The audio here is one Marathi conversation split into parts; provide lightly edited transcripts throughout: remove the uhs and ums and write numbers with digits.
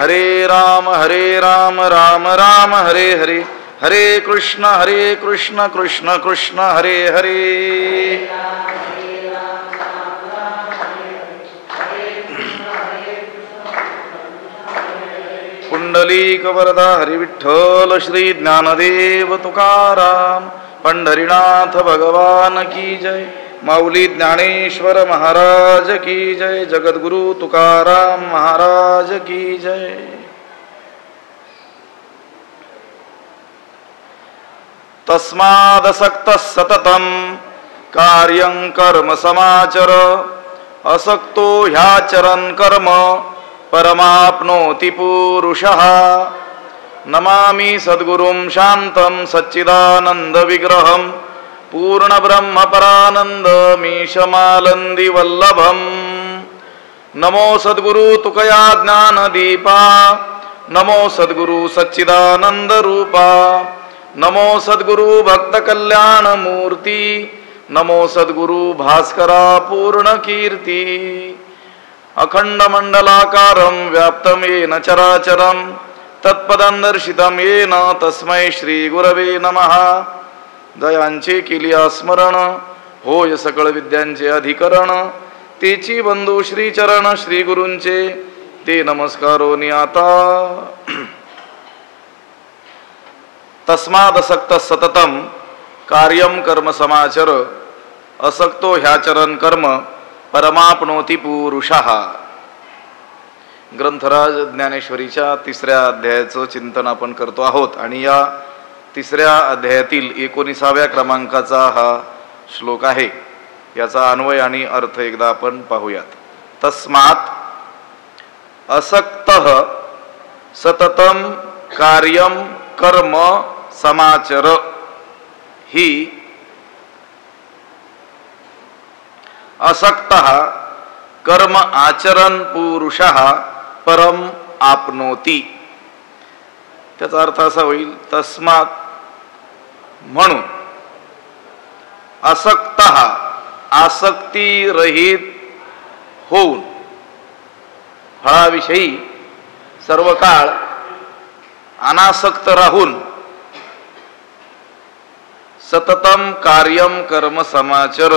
हरे राम राम राम हरे हरे, हरे कृष्ण कृष्ण कृष्ण हरे हरे। पुंडलीक वरदा हरि विठ्ठल श्री ज्ञानदेव तुकाराम, पंढरीनाथ भगवान की जय, माऊली ज्ञानेश्वर महाराज की जय, जगद्गुरु तुकाराम महाराज की जय। तस्मादसक्तः सततं कार्यं कर्म समाचर, असक्तो ह्याचरन् कर्म परमाप्नोति पुरुषः। नमामि सद्गुरुं शान्तं सच्चिदानन्द विग्रहं, पूर्ण ब्रह्म परानंद मीशमालंदी वल्लभम। नमो सद्गुरु तुकया ज्ञान दीपा, नमो सद्गुरु सच्चिदानंद रूपा, नमो सद्गुरु भक्त कल्याण मूर्ति, नमो सद्गुरु भास्करा पूर्ण कीर्ति। अखंड मंडलाकारं व्याप्तं येन चराचरं, तत्पदं दर्शितं येन तस्मै श्री गुरवे नमः। दयांचे केलिया स्मरण, होय सकळ विद्यांचे अधिकरण, तेची बंधू श्री चरण श्री गुरूंचे ते नमस्कारोनी आता। तस्मादसक्त सततं कार्यं कर्म समाचर, असक्तो ह्याचरन् कर्म परमाप्नोति पुरुषः। ग्रंथराज ज्ञानेश्वरीच्या 3ऱ्या अध्यायाचं चिंतन आपण करतो आहोत आणि या 3ऱ्या अध्यायातील 19व्या क्रमांकाचा हा श्लोक आहे। याचा अन्वय आणि अर्थ एकदा आपण पाहूयात। तस्मात् असक्तः सततं कार्यं कर्म समाचर, ही असक्तः कर्म आचरन् पुरुषः परम आपनोति। त्याचा अर्थ असा होईल, तस्मात् म्हणून, असक्तः आसक्ती रहित होऊन, फळाविषयी सर्व काळ अनासक्त राहून, सततम कार्यम कर्म समाचर,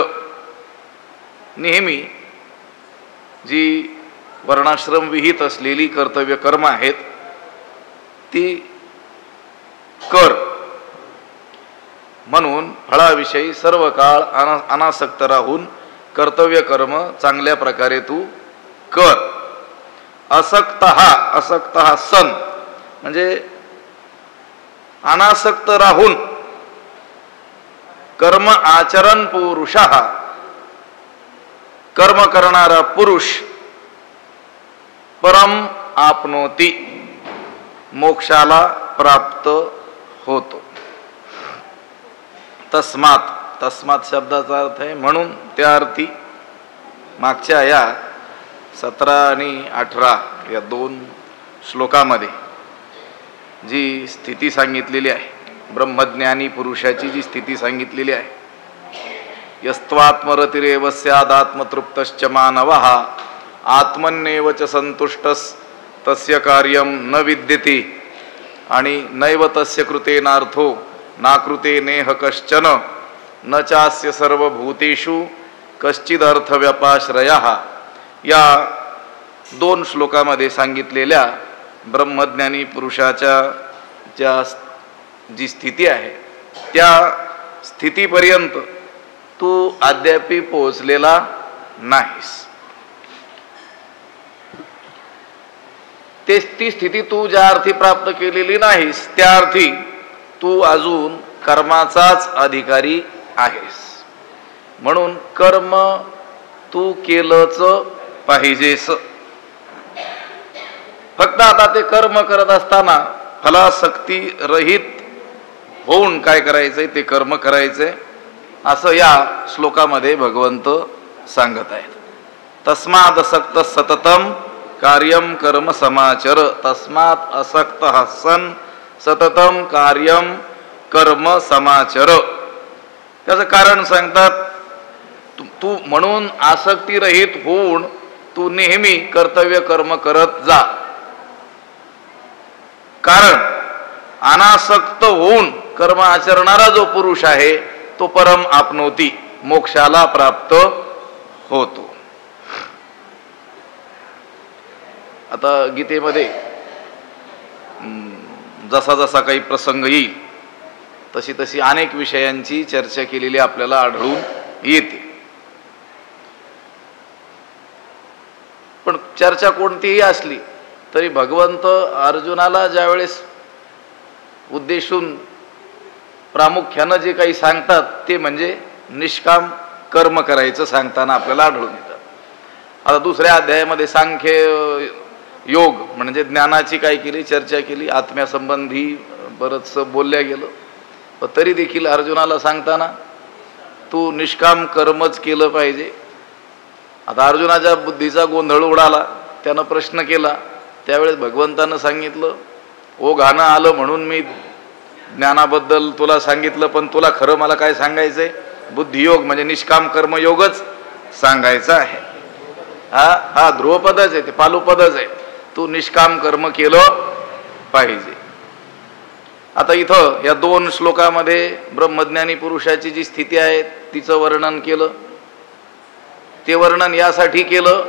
नेहमी जी वर्णाश्रम विहित असलेली कर्तव्य कर्म आहेत ती कर, म्हणून फळाविषयी सर्व काळ अनासक्त राहून कर्तव्य कर्म चांगल्या प्रकारे तू कर। असक्तः सन म्हणजे अनासक्त राहून, कर्म आचरण पुरुषः कर्म करणारा पुरुष, परम आपनोति मोक्षाला प्राप्त होतो। तस्मात शब्दाचा अर्थ आहे म्हणून, त्या अर्थी मागच्या या 17 आणि 18 या 2 श्लोकामध्ये जी स्थिती सांगितलेली आहे, ब्रह्मज्ञानी पुरुषाची जी स्थिती सांगितलेली आहे, यस्त्वात्मरतिरेव स्यादात्मतृप्तश्च मानवः आत्मन्येव च संतुष्टस् तस्य कार्यं न विद्यते आणि नैव तस्य कृतेनार्थो नाकृते नेह कश्चन न चास्य सर्वभूतेषु कश्चिदर्थव्यपाश्रयः। या 2 श्लोकामध्ये सांगितलेल्या ब्रह्मज्ञानी पुरुषाच्या जी स्थिती आहे त्या स्थितीपर्यंत तू अद्यापि पोहोचलेला नाहीस। ती स्थिती तू ज्या अर्थी प्राप्त केलेली नाहीस त्या अर्थी तू अजून कर्माचाच अधिकारी आहेस, म्हणून कर्म तू केलंच पाहिजेस। फक्त आता ते कर्म करत असताना फलासक्ती रहित होऊन काय करायचंय, ते कर्म करायचंय, असं या श्लोकामध्ये भगवंत सांगत आहेत। तस्मादसक्त सततम कार्यम कर्म समाचर, तस्मात् असक्तः सन सततम कार्यम कर्म समाचर। त्याचं कारण सांगतात, तू म्हणून आसक्ती रहित होऊन तू नेहमी कर्तव्य कर्म करत जा। कारण अनासक्त होऊन कर्म आचरणारा जो पुरुष आहे तो परम आपनोती, मोक्षाला प्राप्त होतो. आता गीतेमध्ये जसा जसा काही प्रसंग येईल तशी तशी अनेक विषयांची चर्चा केलेली आपल्याला आढळून येते. पण चर्चा कोणतीही असली तरी भगवंत अर्जुनाला ज्यावेळेस उद्देशून प्रामुख्यानं जे काही सांगतात ते म्हणजे निष्काम कर्म करायचं सांगताना आपल्याला आढळून येतं. आता दुसऱ्या अध्यायामध्ये सांख्य योग म्हणजे ज्ञानाची काय केली, चर्चा केली, आत्म्यासंबंधी बरंच बोलल्या गेलं. पण तरी देखील अर्जुनाला सांगताना तू निष्काम कर्मच केलं पाहिजे. आता अर्जुनाच्या बुद्धीचा गोंधळ उडाला, त्यानं प्रश्न केला. त्यावेळेस भगवंतानं सांगितलं, ओ गाणं आलं म्हणून मी ज्ञानाबद्दल तुला सांगितलं, पण तुला खरं मला काय सांगायचंय, बुद्धियोग म्हणजे निष्काम कर्मयोगच सांगायचा आहे. हा ध्रुवपदच आहे, ते पालुपदच आहे. तू निष्काम कर्म केलं पाहिजे. आता इथं या 2 श्लोकामध्ये ब्रह्मज्ञानी पुरुषाची जी स्थिती आहे तिचं वर्णन केलं. ते वर्णन यासाठी केलं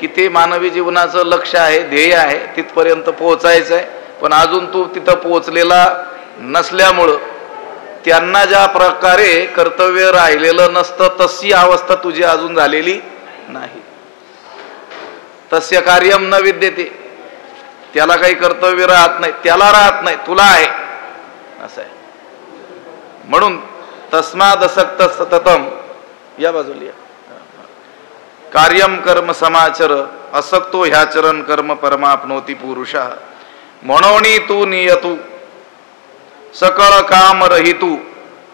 की ते मानवी जीवनाचं लक्ष्य आहे, ध्येय आहे, तिथपर्यंत पोहोचायचं आहे. पण अजून तू तिथं पोहोचलेला नसल्यामुळं त्यांना ज्या प्रकारे कर्तव्य राहिलेलं नसतं तशी अवस्था तुझी अजून झालेली नाही. तस्य कार्यम न विद्यते, त्याला काही कर्तव्य राहत नाही, त्याला राहत नाही, तुला आहे असं आहे. म्हणून तस्मादसक्त सततम, या बाजूला या, कार्यम कर्म समाचर असक्तो ह्याचरण कर्म परमाप्नोती पुरुषः. म्हणोनी तू नियतू सकळ काम रहितू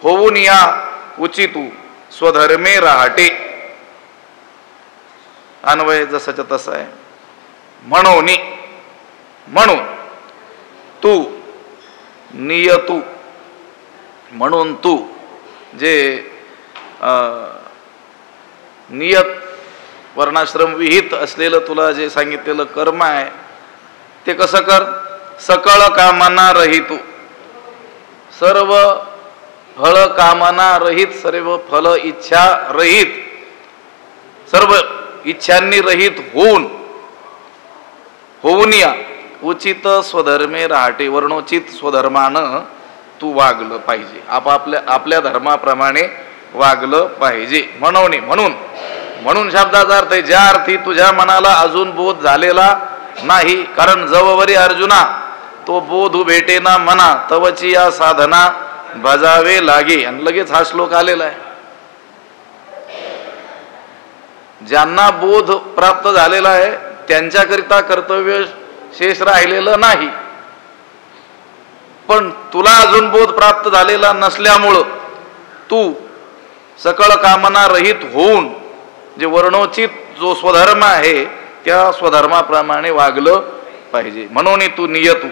होऊन या उचितू स्वधर्मे राहटे. अन्वय जसाच्या तसा आहे. म्हणोनी, म्हणून, तू, नियतू म्हणून तू, जे नियत वर्णाश्रम विहित असलेलं तुला जे सांगितलेलं कर्म आहे ते कसं कर. सकळ कामना रहितू, सर्व फळ कामना रहित, सर्व फल इच्छा रहित, सर्व इच्छांनी रहित होऊन या उचित स्वधर्मे राहटे. वर्णोचित स्वधर्मानं तू वागलं पाहिजे, आपल्या धर्माप्रमाणे वागलं पाहिजे. म्हणून शब्दाचा अर्थ आहे ज्या अर्थी तुझ्या मनाला अजून बोध झालेला नाही. कारण जववरी अर्जुना तो बोध भेटेना मना, तवची या साधना भजावे लागे. आणि लगेच हा श्लोक आलेला आहे. ज्यांना बोध प्राप्त झालेला आहे त्यांच्याकरिता कर्तव्य शेष राहिलेलं नाही. पण तुला अजून बोध प्राप्त झालेला नसल्यामुळं तू सकळ कामना रहित होऊन जे वर्णोचित जो स्वधर्म आहे त्या स्वधर्माप्रमाणे वागलं पाहिजे. म्हणून तू नियतू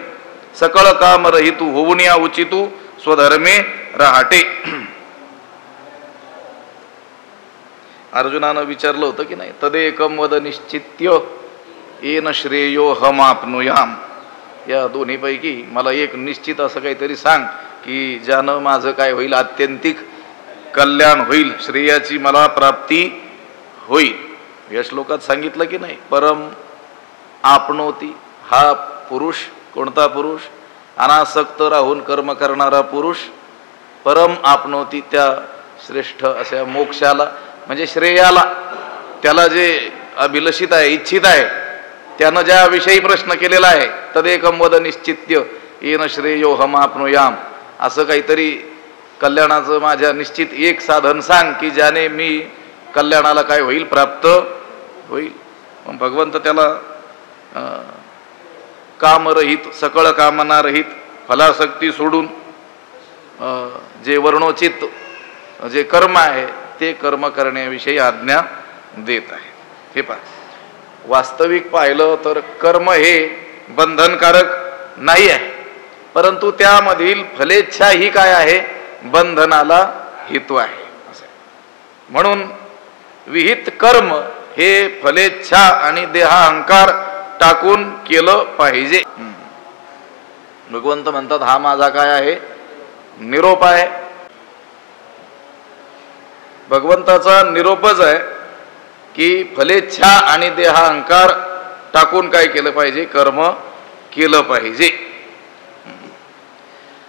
सकळ काम रहितू होऊन या उचितू स्वधर्मे राहटे. अर्जुनानं विचारलं होतं की नाही, तदेकम वद निश्चित्य येन श्रेयो हमाप्नुयाम. या दोन्हीपैकी मला एक निश्चित असं काहीतरी सांग की ज्यानं माझं काय होईल, आत्यंतिक कल्याण होईल, श्रेयाची मला प्राप्ती होईल. या श्लोकात सांगितलं की नाही, परम आपनोती. हा पुरुष कोणता पुरुष? अनासक्त राहून कर्म करणारा पुरुष परम आपनोती, त्या श्रेष्ठ अशा मोक्षाला म्हणजे श्रेयाला, त्याला जे अभिलषित आहे, इच्छित आहे, त्यानं ज्या विषयी प्रश्न केलेला आहे, तदेकम वद निश्चित्य येन श्रेयो हमाप्नुयाम, असं काहीतरी कल्याणाचं माझ्या निश्चित एक साधन सांग की ज्याने मी कल्याणाला काय होईल, प्राप्त होईल. मग भगवंत त्याला कामरहित, सकळ कामना रहित, फलासक्ती सोडून जे वर्णोचित जे कर्म आहे ते कर्म करण्याविषयी आज्ञा देत आहे. हे पहा, वास्तविक पाहिलं तर कर्म हे बंधनकारक नाही आहे, परंतु त्यामधील फलेच्छा ही काय आहे, बंधनाला हेतू आहे. म्हणून विहित कर्म हे फलेच्छा आणि देहाहंकार टाकून केलं पाहिजे. भगवंत म्हणतात हा माझा काय आहे, निरोप आहे. भगवंताचा निरोपच आहे की फलेच्छा आणि देहांकार टाकून काय केलं पाहिजे, कर्म केलं पाहिजे.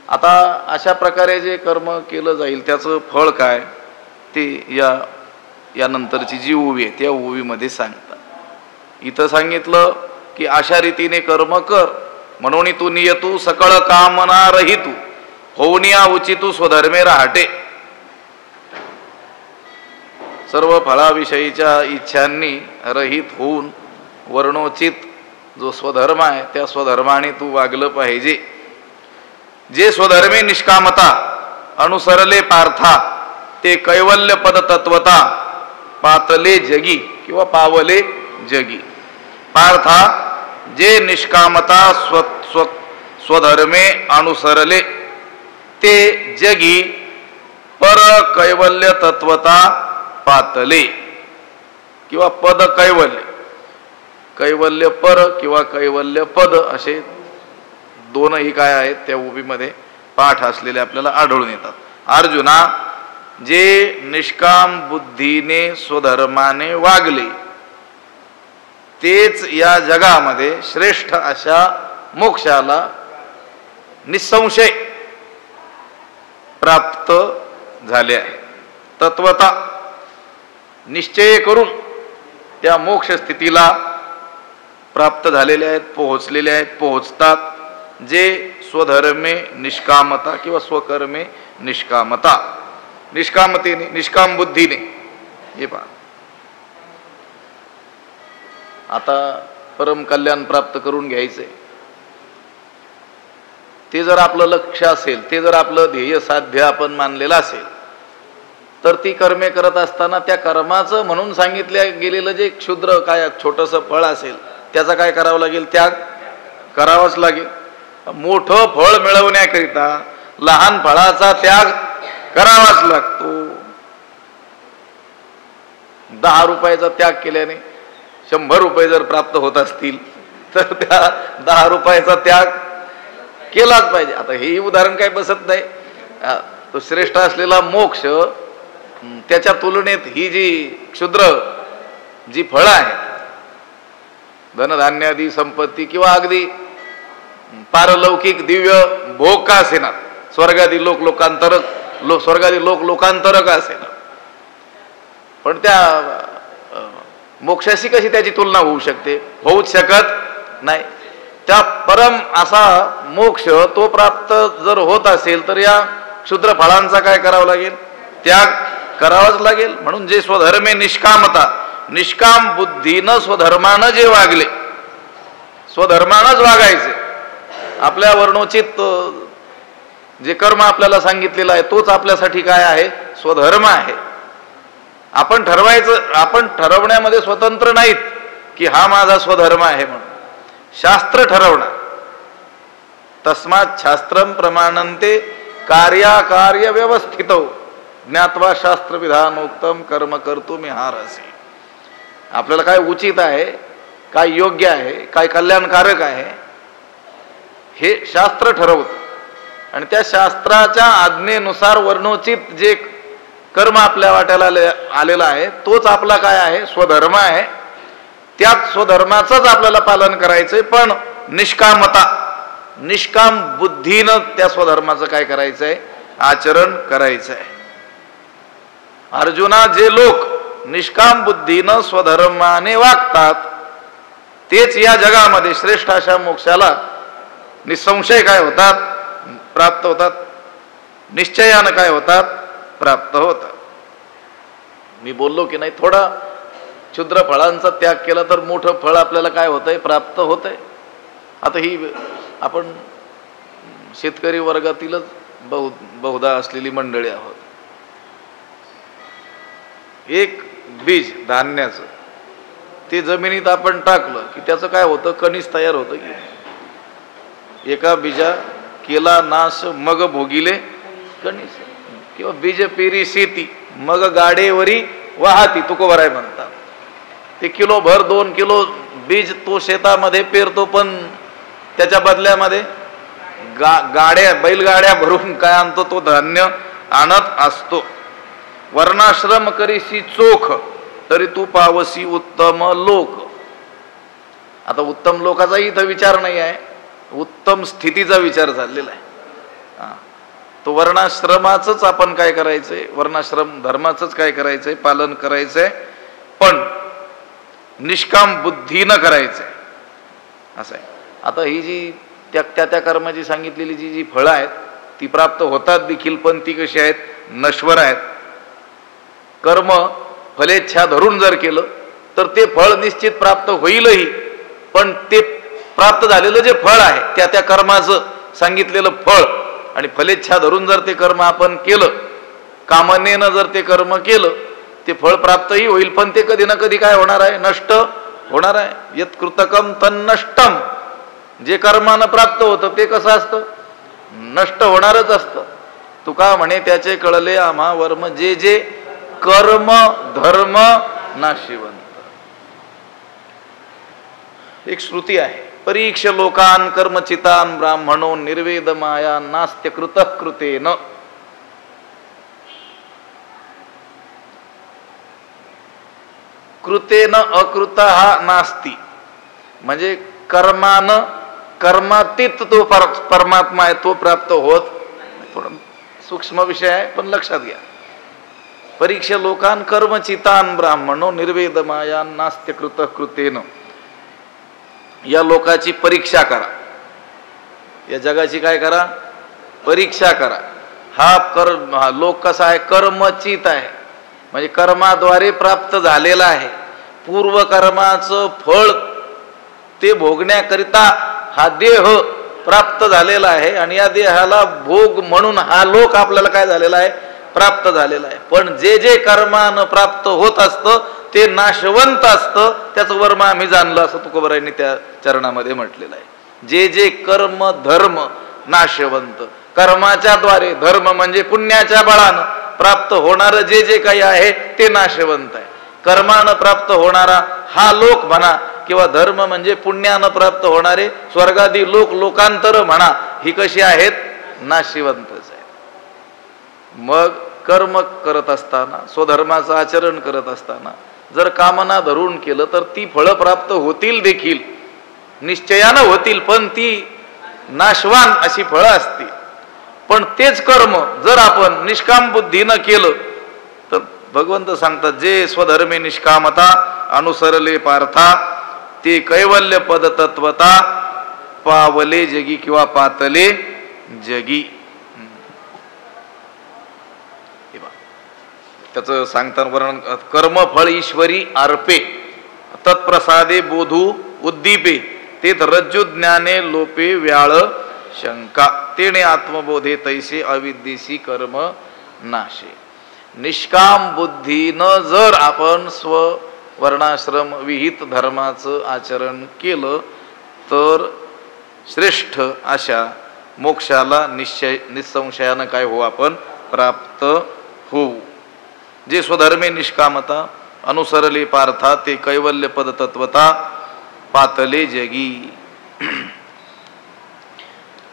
आता अशा प्रकारे जे कर्म केलं जाईल त्याचं फळ काय ते यानंतरची जी ओवी आहे त्या ओवीमध्ये सांगतात. इथं सांगितलं की अशा रीतीने कर्म कर, म्हणून तू नियतू सकळ कामना रहितू होऊनिया उचितू स्वधर्मे राहटे. सर्व फळाविषयीच्या इच्छांनी रहित होऊन वर्णोचित जो स्वधर्म आहे त्या स्वधर्माने तू वागलं पाहिजे. जे स्वधर्मे निष्कामता अनुसरले पार्था ते कैवल्य पद तत्वता पातले जगी किंवा पावले जगी. पार्था जे निष्कामता स्वधर्मे अनुसरले ते जगी पर कैवल्य तत्वता पातले किंवा पद कैवल्य, कैवल्य पर किंवा कैवल्य पद असे दोनही काय आहेत त्या उभीमध्ये पाठ असलेले आपल्याला आढळून येतात. अर्जुना, जे निष्काम बुद्धीने स्वधर्माने वागले तेच या जगामध्ये श्रेष्ठ अशा मोक्षाला निसंशय प्राप्त झाले आहे. तत्वता निश्चय करून त्या मोक्ष स्थितीला प्राप्त झालेले आहेत, पोहोचलेले आहेत, पोहोचतात. जे स्वधर्मे निष्कामता किंवा स्वकर्मे निष्कामता, निष्कामतेने निष्काम बुद्धीने. हे पहा, आता परम कल्याण प्राप्त करून घ्यायचंय ते जर आपलं लक्ष असेल, ते जर आपलं ध्येय साध्य आपण मानलेलं असेल तर ती कर्मे करत असताना त्या कर्माचं म्हणून सांगितलं गेलेलं जे क्षुद्र काय छोटंसं फळ असेल त्याचा काय करावं लागेल, त्याग करावाच लागेल. मोठं फळ मिळवण्याकरिता लहान फळाचा त्याग करावाच लागतो. 10 रुपयाचा त्याग केल्याने 100 रुपये जर प्राप्त होत असतील तर त्या 10 रुपयाचा त्याग केलाच पाहिजे. आता हे उदाहरण काय बसत नाही. तो श्रेष्ठ असलेला मोक्ष त्याच्या तुलनेत ही जी क्षुद्र जी फळं आहेत, धनधान्यादी संपत्ती किंवा अगदी पारलौकिक दिव्य भोग का असेना, स्वर्गादी स्वर्गादी लोकांतरक असेना, पण त्या मोक्षाशी कशी त्याची तुलना होऊ शकते, होऊच शकत नाही. त्या परम असा मोक्ष तो प्राप्त जर होत असेल तर या क्षुद्र फळांचा काय करावं लागेल, त्याग करावाच लागेल. म्हणून जे स्वधर्मे निष्कामता, निष्काम बुद्धीनं स्वधर्मानं जे वागले, स्वधर्मानंच वागायचे, आपल्या वर्णोचित जे कर्म आपल्याला सांगितलेलं आहे तोच आपल्यासाठी काय आहे, स्वधर्म आहे. आपण ठरवायचं, आपण ठरवण्यामध्ये स्वतंत्र नाहीत की हा माझा स्वधर्म आहे म्हणून. शास्त्र ठरवणार. तस्मात् शास्त्रम प्रमाणन्ते कार्याकार्य व्यवस्थितो ज्ञात्वा शास्त्र विधानोक्तम कर्म कर्तुमिहारसि. आपल्याला काय उचित आहे, काय योग्य आहे, काय कल्याणकारक आहे हे शास्त्र ठरवतं. आणि त्या शास्त्राच्या आज्ञेनुसार वर्णोचित जे कर्म आपल्या वाट्याला आलेला आहे तोच आपला काय आहे, स्वधर्म आहे. त्याच स्वधर्माचंच आपल्याला पालन करायचंय, पण निष्कामता, निष्काम बुद्धीनं त्या स्वधर्माचं काय करायचंय, आचरण करायचंय. अर्जुना, जे लोक निष्काम बुद्धीनं स्वधर्माने वागतात तेच या जगामध्ये श्रेष्ठ अशा मोक्षाला निसंशय काय होतात, प्राप्त होतात. निश्चयानं काय होतात, प्राप्त होतात. मी बोललो की नाही, थोडा क्षुद्र फळांचा त्याग केला तर मोठं फळ आपल्याला काय होतंय, प्राप्त होतंय. आता ही आपण शेतकरी वर्गातीलच बहुधा असलेली मंडळी आहोत. एक बीज धान्याचं ते जमिनीत आपण टाकलं की त्याचं काय होतं, कणीस तयार होतं की एका बीजा केला नाश मग भोगिले कणीस, किंवा बीज पेरी शेती मग गाडेवरी वाहती तुकोबराय म्हणतात. ते किलो भर 2 किलो बीज तो शेतामध्ये पेरतो, पण त्याच्या बदल्यामध्ये गाड्या बैलगाड्या भरून काय आणतो तो धान्य आणत असतो. वर्णाश्रम करीसी चोख तरी तू पावसी उत्तम लोक. आता उत्तम लोकाचा इथं विचार नाही आहे, उत्तम स्थितीचा विचार झालेला आहे. तो वर्णाश्रमाचंच आपण काय करायचंय, वर्णाश्रम धर्माचंच काय करायचंय, पालन करायचंय, पण निष्काम बुद्धीनं करायचंय असं आहे. आता ही जी त्या कर्माची सांगितलेली जी फळं आहेत ती प्राप्त होतात देखील, पण ती कशी आहेत, नश्वर आहेत. कर्म फलेच्छा धरून जर केलं तर ते फळ निश्चित प्राप्त होईलही, पण ते प्राप्त झालेलं जे फळ आहे त्या कर्माचं सांगितलेलं फळ, आणि फलेच्छा धरून जर ते कर्म आपण केलं, कामनेनं जर ते कर्म केलं, ते फळ प्राप्तही होईल, पण ते कधी ना कधी काय होणार आहे, नष्ट होणार आहे. यत् कृतकम तन्नष्टम. जे कर्मानं प्राप्त होतं ते कसं असतं, नष्ट होणारच असतं. तुका म्हणे त्याचे कळले आम्हा वर्म, जे जे कर्म धर्म नाशिवंत. एक श्रुती आहे, परीक्ष लोकान कर्मचितान ब्राह्मणो निर्वेद माया नास्त्य कृत कृतेन. कृतेन अकृत हा नास्ती, म्हणजे कर्मानं कर्मातीत तो परमात्मा आहे तो प्राप्त होत. थोडा सूक्ष्म विषय आहे पण लक्षात घ्या. परीक्ष लोकान कर्मचितान ब्राह्मणो निर्वेद माया नास्त्य कृत कृतेन. या लोकाची परीक्षा करा, या जगाची काय करा, परीक्षा करा. हा लोक कसा आहे, कर्मचित आहे, म्हणजे कर्माद्वारे प्राप्त झालेला आहे. पूर्व कर्माचं फळ ते भोगण्याकरिता हा देह प्राप्त झालेला आहे, आणि या देहाला भोग म्हणून हा लोक आपल्याला काय झालेला आहे, प्राप्त झालेला आहे. पण जे जे कर्मानं प्राप्त होत असतं ते नाशवंत असतं, त्याचं वर्म आम्ही जाणलं असं तुकोबारायांनी त्या चरणामध्ये म्हटलेलं आहे. जे जे कर्म धर्म नाशवंत, कर्माच्या द्वारे, धर्म म्हणजे पुण्याच्या बळानं प्राप्त होणारं जे जे काही आहे ते नाशवंत आहे. कर्मानं प्राप्त होणारा हा लोक म्हणा, किंवा धर्म म्हणजे पुण्यानं प्राप्त होणारे स्वर्गादी लोकांतर म्हणा, ही कशी आहेत, नाशिवंतच आहे. मग कर्म करत असताना, स्वधर्माचं आचरण करत असताना जर कामना धरून केलं तर ती फळं प्राप्त होतील देखील, निश्चयानं होतील, पण ती नाशवान अशी फळं असतील. पण तेच कर्म जर आपण निष्काम बुद्धीनं केलं तर भगवंत सांगतात, जे स्वधर्मे निष्कामता अनुसरले पार्था ते कैवल्य पद तत्वता पावले जगी किंवा पातले जगी. त्याचं सांगताना वर्णन, कर्मफळ ईश्वरी अर्पे तत्प्रसादे बोधू उद्दीपे तेथ रज्जु ज्ञाने लोपे व्याळ शंका तेने आत्मबोधे तैसे अविद्येसी कर्म नाशे. निष्काम बुद्धीनं जर आपण वर्णाश्रम विहित धर्माचं आचरण केलं तर श्रेष्ठ अशा मोक्षाला निसंशयानं काय हो, आपण प्राप्त होऊ. जे स्वधर्मे निष्कामता अनुसरले पार्था ते कैवल्य पद तत्वता पातले जगी.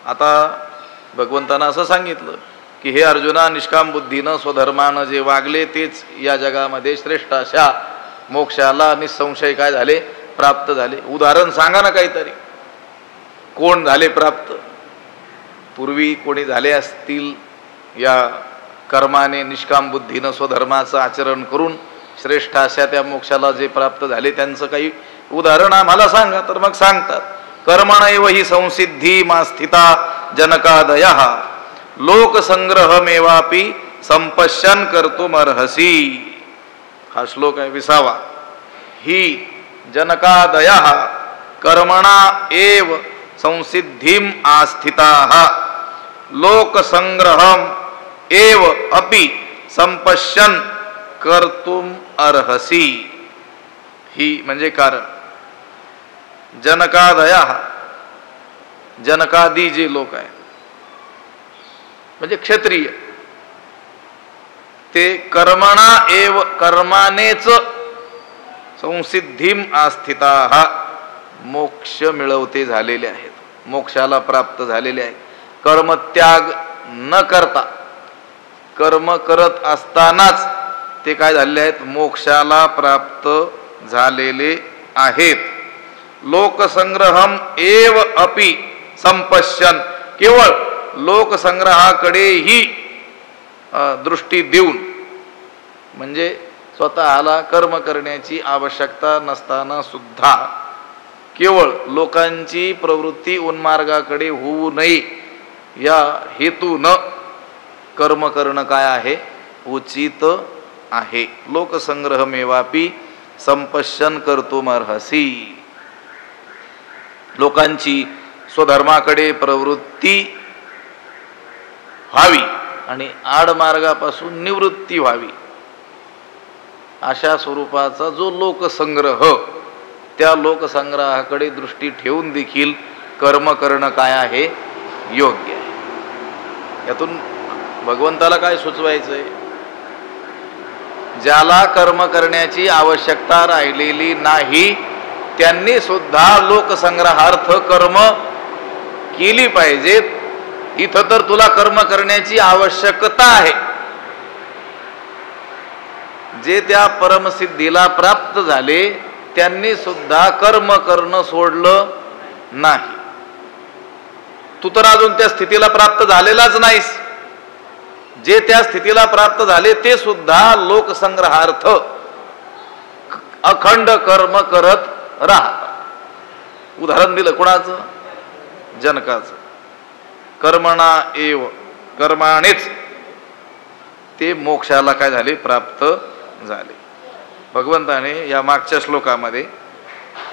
आता भगवंतानं असं सांगितलं की हे अर्जुना, निष्काम बुद्धीनं स्वधर्मानं जे वागले तेच या जगामध्ये श्रेष्ठ अशा मोक्षाला निसंशय काय झाले, प्राप्त झाले. उदाहरण सांगा ना काहीतरी, कोण झाले प्राप्त, पूर्वी कोणी झाले असतील या कर्माने निष्काम बुद्धीनं स्वधर्माचं आचरण करून श्रेष्ठ अशा त्या मोक्षाला जे प्राप्त झाले, त्यांचं काही उदाहरण आम्हाला सांगा. तर मग सांगतात, कर्मणैव हि संसिद्धी मा स्थिता जनकादयः लोकसंग्रहमेवापि संपश्यन कर्तुमर्हसि. हा श्लोक आहे 20वा. ही जनकादयः कर्मणा एव संसिद्धिम आस्थिताः लोकसंग्रहम एव अपि संपश्यन कर्तुम अर्हसि. ही म्हणजे कारण. जनकादयः, जनकादी जे लोक आहेत म्हणजे क्षत्रिय, ते कर्मणा एव कर्मानेच संसिद्धीम आस्थिताः मोक्ष मिळवते झालेले आहेत, मोक्षाला प्राप्त झालेले आहेत. कर्मत्याग न करता कर्म करत असतानाच ते काय झालेले आहेत, मोक्षाला प्राप्त झालेले आहेत. लोकसंग्रहम एव अपि संपश्यन, केवळ लोकसंग्रहाकडेही दृष्टी देऊन, म्हणजे स्वतःला कर्म करण्याची आवश्यकता नसताना सुद्धा केवळ लोकांची प्रवृत्ती उन्मार्गाकडे होऊ नये या हेतून कर्म करणं काय आहे, उचित आहे. लोकसंग्रहमेवापि संपश्यन कर्तुमर्हसि, लोकांची स्वधर्माकडे प्रवृत्ती व्हावी आणि आडमार्गापासून निवृत्ती व्हावी अशा स्वरूपाचा जो लोकसंग्रह, त्या लोकसंग्रहाकडे दृष्टी ठेवून देखील कर्म करणं काय आहे, योग्य आहे. यातून भगवंताला काय सुचवायचंय, ज्याला कर्म करण्याची आवश्यकता राहिलेली नाही त्यांनी सुद्धा लोकसंग्रहार्थ कर्म केली पाहिजेत. इथं तर तुला कर्म करण्याची आवश्यकता आहे. जे त्या परमसिद्धीला प्राप्त झाले त्यांनी सुद्धा कर्म करणं सोडलं नाही. तू तर अजून त्या स्थितीला प्राप्त झालेलाच नाहीस. जे त्या स्थितीला प्राप्त झाले ते सुद्धा लोकसंग्रहार्थ अखंड कर्म करत राहतात. उदाहरण दिलं कोणाचं, जनकाचं. कर्मणा एव, कर्मानेच ते मोक्षाला काय झाले, प्राप्त झाले. भगवंताने या मागच्या श्लोकामध्ये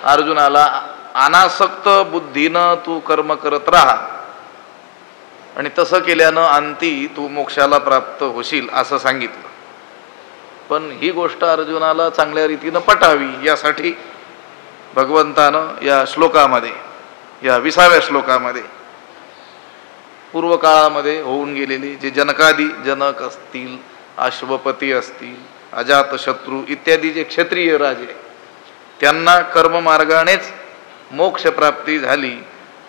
अर्जुनाला अनासक्त बुद्धीनं तू कर्म करत राहा आणि तसं केल्यानं अंती तू मोक्षाला प्राप्त होशील असं सांगितलं. पण ही गोष्ट अर्जुनाला चांगल्या रीतीनं पटावी यासाठी भगवंतानं या श्लोकामध्ये, या 20व्या श्लोकामध्ये पूर्व काळामध्ये होऊन गेलेले जे जनकादी जनक असतील, अश्वपती असतील, अजातशत्रू इत्यादी जे क्षत्रिय राजे त्यांना कर्ममार्गानेच मोक्षप्राप्ती झाली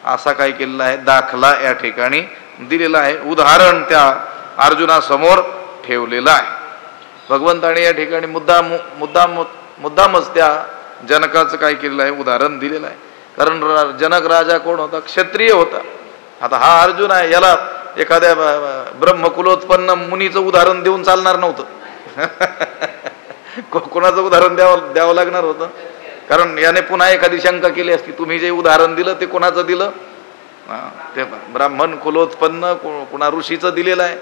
असा काय केलेला आहे, दाखला या ठिकाणी दिलेला आहे. उदाहरण त्या अर्जुनासमोर ठेवलेलं आहे. भगवंताने या ठिकाणी मुद्दामच त्या जनकाचं काय केलेलं आहे, उदाहरण दिलेलं आहे. कारण जनक राजा कोण होता, क्षत्रिय होता. आता हा अर्जुन आहे, याला एखाद्या ब्रह्मकुलोत्पन्न मुनीचं उदाहरण देऊन चालणार नव्हतं. कोणाचं उदाहरण द्यावं लागणार होतं. कारण याने पुन्हा एखादी शंका केली असती, तुम्ही जे उदाहरण दिलं ते कोणाचं दिलं, ते ब्राह्मण कुलोत्पन्न कुणा ऋषीचं दिलेलं आहे.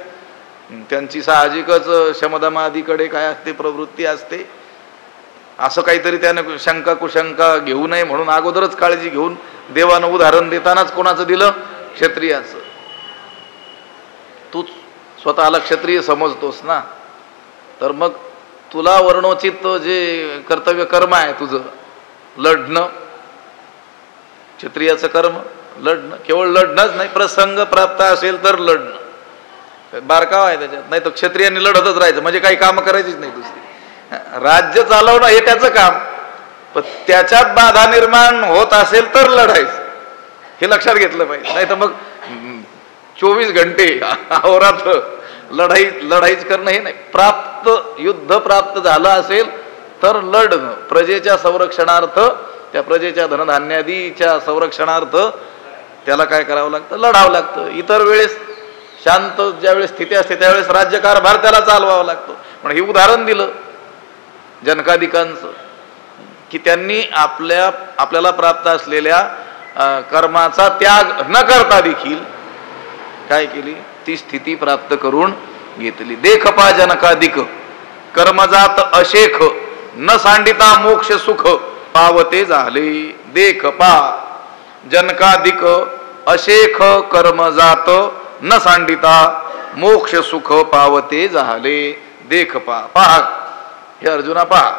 त्यांची साहजिकच शमदमादीकडे काय असते, प्रवृत्ती असते. असं काहीतरी त्याने शंका कुशंका घेऊ नये म्हणून अगोदरच काळजी घेऊन देवानं उदाहरण देतानाच कोणाचं दिलं, क्षत्रियाचं. तू स्वतःला क्षत्रिय समजतोस ना, तर मग तुला वर्णोचित जे कर्तव्य कर्म आहे तुझं, लढणं, क्षत्रियाचं कर्म लढणं. केवळ लढणंच नाही, प्रसंग प्राप्त असेल तर लढणं. बारकाव आहे त्याच्यात. नाही तर क्षत्रियांनी लढतच राहायचं, म्हणजे काही कामं करायचीच नाही दुसरी. राज्य चालवणं हे त्याचं काम, पण त्याच्यात बाधा निर्माण होत असेल तर लढायचं, हे लक्षात घेतलं पाहिजे. नाही तर मग 24 घंटे अहोरात्र लढाईच करणं हे नाही. युद्ध प्राप्त झालं असेल तर लढणं, प्रजेच्या संरक्षणार्थ, त्या प्रजेच्या धनधान्यादीच्या संरक्षणार्थ त्याला काय करावं लागतं, लढावं लागतं. इतर वेळेस शांत ज्यावेळेस स्थिती असते त्यावेळेस राज्यकारभार त्याला चालवावा लागतो. पण हे उदाहरण दिलं जनकादिकांचं की त्यांनी आपल्याला प्राप्त असलेल्या कर्माचा त्याग न करता देखील काय केली, ती स्थिती प्राप्त करून घेतली. देखपा जनकादिक कर्मजात अशेख न सांडिता मोक्ष सुख पावते झाले. देखपा जनकादिक अशेख कर्मजात न सांडिता मोक्ष सुख पावते झाले. देखपा, पहा हे अर्जुना पहा,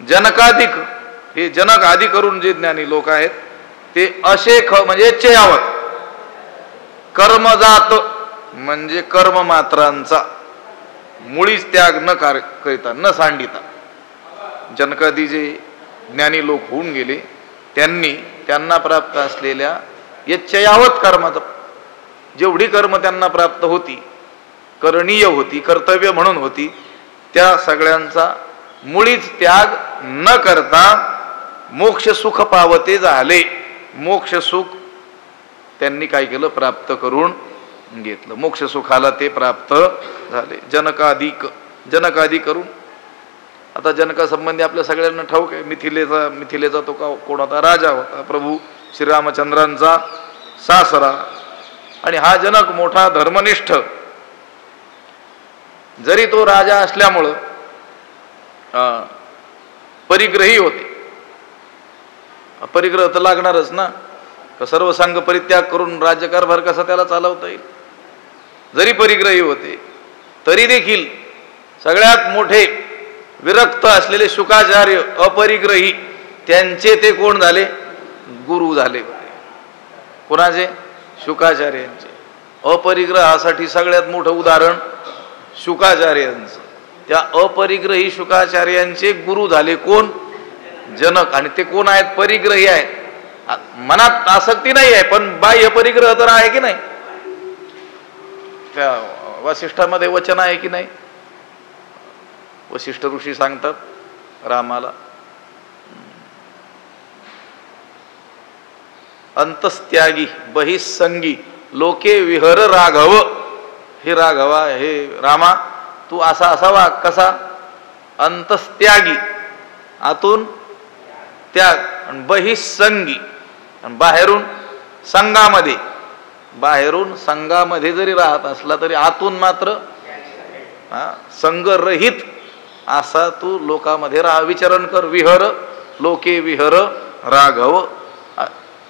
जनकादिक हे जनक आदी करून जे ज्ञानी लोक आहेत ते अशेख म्हणजे चयावत, कर्मजात म्हणजे कर्म मात्रांचा मुळीच त्याग न करिता, न सांडिता. जनकादी जे ज्ञानी लोक होऊन गेले त्यांना प्राप्त असलेल्या यच्चयावत कर्माचा जेवढी कर्म त्यांना प्राप्त होती, करणीय होती, कर्तव्य म्हणून होती, त्या सगळ्यांचा मुळीच त्याग न करता मोक्ष सुख पावते झाले. मोक्ष सुख त्यांनी काय केलं? प्राप्त करून घेतलं. मोक्ष सुखाला ते प्राप्त झाले. जनकादी करून. आता जनकासंबंधी आपल्या सगळ्यांना ठाऊक आहे. मिथिलेचा तो कोण होता? राजा होता, प्रभू श्रीरामचंद्रांचा सासरा. आणि हा जनक मोठा धर्मनिष्ठ, जरी तो राजा असल्यामुळं परिग्रही होते. परिग्रह तर लागणारच ना, सर्व संघ परित्याग करून राज्यकारभार कसा त्याला चालवता येईल? जरी परिग्रही होते तरी देखील सगळ्यात मोठे विरक्त असलेले शुकाचार्य अपरिग्रही, त्यांचे ते कोण झाले? गुरु झाले होते. कोणाचे? शुकाचार्यांचे. अपरिग्रहासाठी सगळ्यात मोठं उदाहरण शुकाचार्यांचं. त्या अपरिग्रही शुकाचार्यांचे गुरु झाले कोण? जनक. आणि ते कोण आहेत? परिग्रही आहेत. मनात आसक्ती नाही आहे, पण बाह्य परिग्रह तर आहे की नाही? त्या वसिष्ठामध्ये वचन आहे की नाही? वसिष्ठ ऋषी सांगतात रामाला, अंतस्त्यागी बहिसंगी लोके विहर राघव. हे राघवा, हे रामा, तू असा असावा. कसा? अंतस्त्यागी, आतून त्याग, आणि बहिसंगी, आणि बाहेरून संघामध्ये. बाहेरून संघामध्ये जरी राहत असला तरी आतून मात्र संघरहित असा तू लोकांमध्ये राहा, विचरण कर. विहर लोके विहर राघव,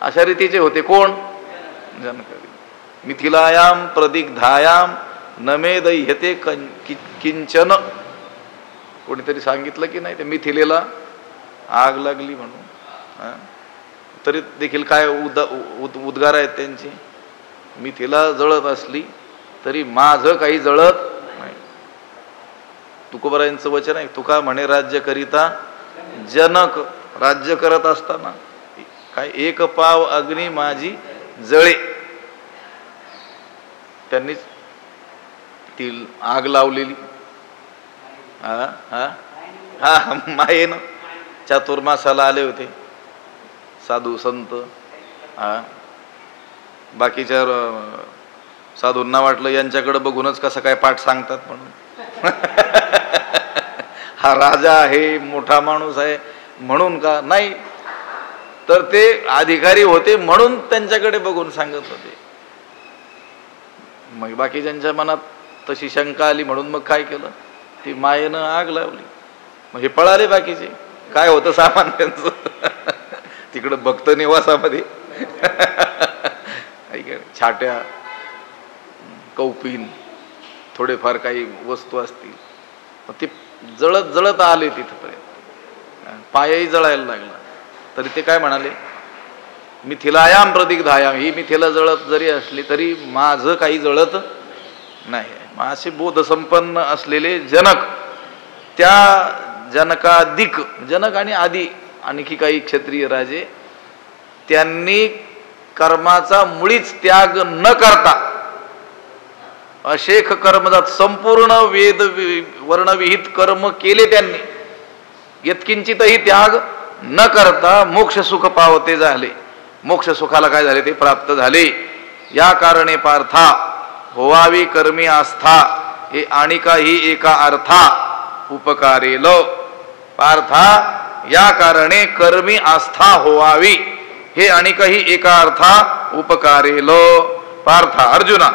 अशा रीतीचे होते कोण? जनक. मिथिलायाम प्रदिग्धायाम नमे दह्यते किंचन. कोणीतरी सांगितलं की नाही, ते मिथिलेला आग लागली म्हणून, तरी देखील काय उद्गार आहेत त्यांची? मिथिला जळत असली तरी माझं काही जळत नाही. तुकोबारायांचं वचन आहे. तुका म्हणे राज्य करिता जनक. राज्य करत असताना काय? एक पाव अग्नी माझी जळे. त्यांनीच ती आग लावलेली. मायेनं चातुर्मासाला आले होते साधू संत. बाकीच्या साधूंना वाटलं यांच्याकडे बघूनच कसं काय पाठ सांगतात म्हणून. हा राजा आहे, मोठा माणूस आहे म्हणून का? नाही, तर ते अधिकारी होते म्हणून त्यांच्याकडे बघून सांगत होते. मग बाकीच्यांच्या मनात तशी शंका आली म्हणून मग काय केलं? ती मायेनं आग लावली. मग हे पळाले बाकीचे. काय होतं सामान त्यांचं? तिकडं भक्त निवासामध्ये छाट्या, कौपीन, थोडेफार काही वस्तू असतील, ते जळत जळत आले तिथपर्यंत. पायही जळायला लागला. तरी ते काय म्हणाले? मिथिलायाम प्रदिग्धायाम. ही मिथिला जळत जरी असली तरी माझं काही जळत नाही. असे बोधसंपन्न असलेले जनक, त्या जनकाधिक, जनक आणि आदी आणखी काही क्षत्रिय राजे, त्यांनी कर्माचा मुळीच त्याग न करता अशेख कर्मजात संपूर्ण वेद वर्णविहित कर्म केले. त्यांनी यत्किंचितही त्याग न करता मोक्ष सुख पावते झाले. मोक्ष सुखाला काय झाले? ते प्राप्त झाले. या कारणे पार्था होवावी कर्मी आस्था, हे आणि काही एका अर्था उपकारेल. पार्था, या कारणे कर्मी आस्था होवावी, हे आणि काही एका अर्था उपकारेल. पार्था, अर्जुना,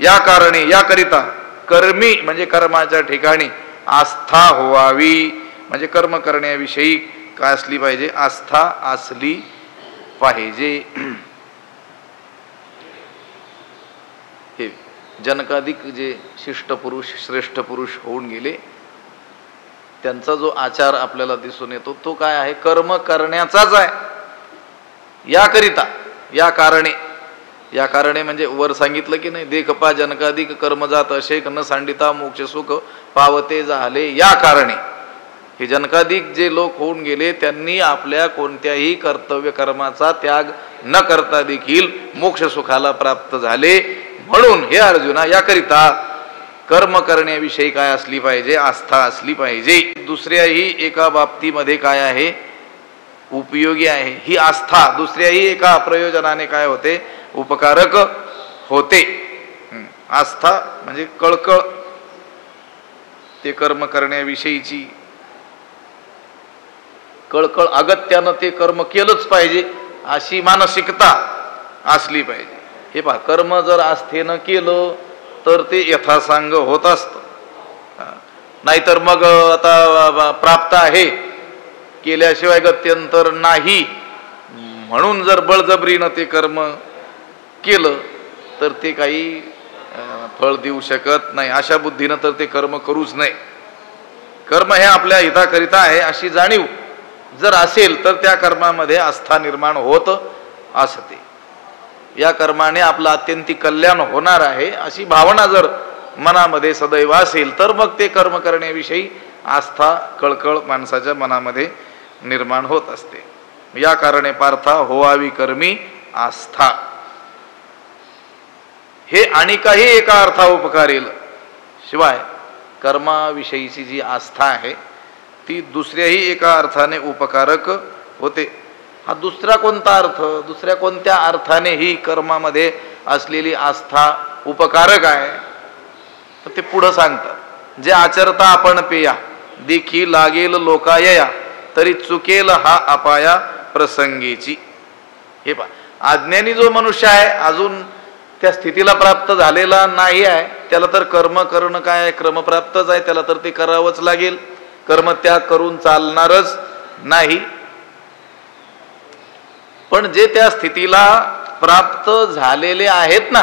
या कारणे, या करिता, कर्मी म्हणजे कर्माच्या ठिकाणी, आस्था होवावी म्हणजे कर्म करण्याविषयी काय असली पाहिजे? आस्था असली पाहिजे. हे जनकाधिक जे शिष्ट पुरुष, श्रेष्ठ पुरुष होऊन गेले, त्यांचा जो आचार आपल्याला दिसून येतो तो काय आहे? कर्म करण्याचाच आहे. याकरिता, या कारणे, या कारणे म्हणजे वर सांगितलं की नाही, देखपा जनकाधिक कर्मजात अशेक न सांडिता मोक्ष सुख पावते झाले. या कारणे हे जनकाधिक जे लोक होऊन गेले, त्यांनी आपल्या कोणत्याही कर्तव्य कर्माचा त्याग न करता देखील मोक्ष सुखाला प्राप्त झाले. म्हणून हे अर्जुना, याकरिता कर्म करण्याविषयी काय असली पाहिजे? आस्था असली पाहिजे. दुसऱ्याही एका बाबतीमध्ये काय आहे? उपयोगी आहे. ही आस्था दुसऱ्याही एका प्रयोजनाने काय होते? उपकारक होते. आस्था म्हणजे कळकळ, ते कर्म करण्याविषयीची कळकळ, अगत्यानं ते कर्म केलंच पाहिजे अशी मानसिकता असली पाहिजे. हे पहा, कर्म जर आस्थेनं केलं तर ते यथासांग होत असतं. नाहीतर मग आता प्राप्त आहे, केल्याशिवाय गत्यंतर नाही म्हणून जर बळजबरीनं ते कर्म केलं तर ते काही फळ देऊ शकत नाही. अशा बुद्धीनं तर ते कर्म करूच नाही. कर्म हे आपल्या हिताकरिता आहे अशी जाणीव जर असेल तर त्या कर्मामध्ये आस्था निर्माण होत असते. या कर्माने आपलं अत्यंतिक कल्याण होणार आहे अशी भावना जर मनामध्ये सदैव असेल तर मग ते कर्म करण्याविषयी आस्था, कळकळ माणसाच्या मनामध्ये निर्माण होत असते. या कारणे पार्था होवावी कर्मी आस्था. हे आणि काही एका अर्था उपकारेल. शिवाय कर्माविषयीची जी आस्था आहे ती दुसऱ्याही एका अर्थाने उपकारक होते. हा दुसरा कोणता अर्थ? दुसऱ्या कोणत्या अर्थाने ही कर्मामध्ये असलेली आस्था उपकारक आहे? तर ते पुढं सांगतात. जे आचरता आपण पेया, देखी लागेल लोकायया, तरी चुकेल हा अपाया प्रसंगीची. हे पहा, अज्ञानी जो मनुष्य आहे, अजून त्या स्थितीला प्राप्त झालेला नाही आहे, त्याला तर कर्म करणं काय क्रमप्राप्तच आहे, त्याला तर ते करावंच लागेल. कर्म त्याग करून चालणारच नाही. पण जे त्या स्थितीला प्राप्त झालेले आहेत ना,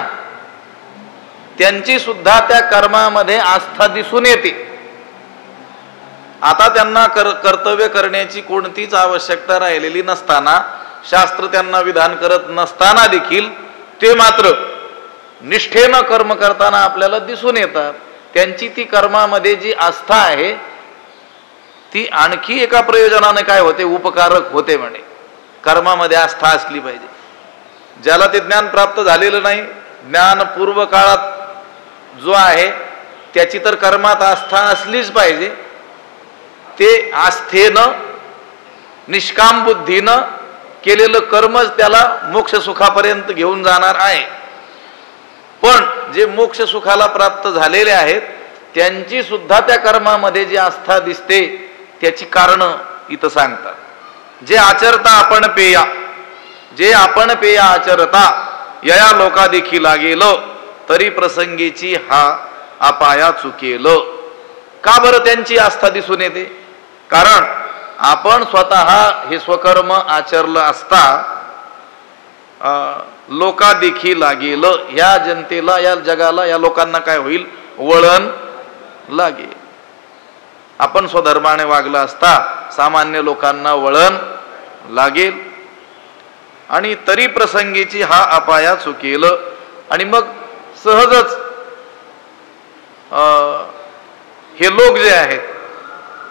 त्यांची सुद्धा त्या कर्मामध्ये आस्था दिसून येते. आता त्यांना कर्तव्य करण्याची कोणतीच आवश्यकता राहिलेली नसताना, शास्त्र त्यांना विधान करत नसताना देखील ते मात्र निष्ठेनं कर्म करताना आपल्याला दिसून येतात. त्यांची ती कर्मामध्ये जी आस्था आहे ती आणखी एका प्रयोजनाने काय होते? उपकारक होते. म्हणे कर्मामध्ये आस्था असली पाहिजे. ज्याला ते ज्ञान प्राप्त झालेलं नाही, ज्ञान पूर्व काळात जो आहे त्याची तर कर्मात आस्था असलीच पाहिजे. ते आस्थेनं, निष्काम बुद्धीनं केलेलं कर्मच त्याला मोक्ष सुखापर्यंत घेऊन जाणार आहे. पण जे मोक्ष सुखाला प्राप्त झालेले आहेत त्यांची सुद्धा त्या कर्मामध्ये जी आस्था दिसते त्याची कारण इथं सांगतात. जे आचरता आपण पेया, जे आपण पेया आचरता, यया लोका देखी लागेल, तरी प्रसंगीची हा अपाया चुकेल. का बरं त्यांची आस्था दिसून येते? कारण आपण स्वतः हे स्वकर्म आचरलं असता लोका देखी लागेल, या जनतेला, या जगाला, या लोकांना काय होईल? वळण लागेल. आपण स्वधर्माने वागला असता सामान्य लोकांना वळण लागेल. आणि तरी प्रसंगीची हा अपाया चुकेल. आणि मग सहजच हे लोक जे आहेत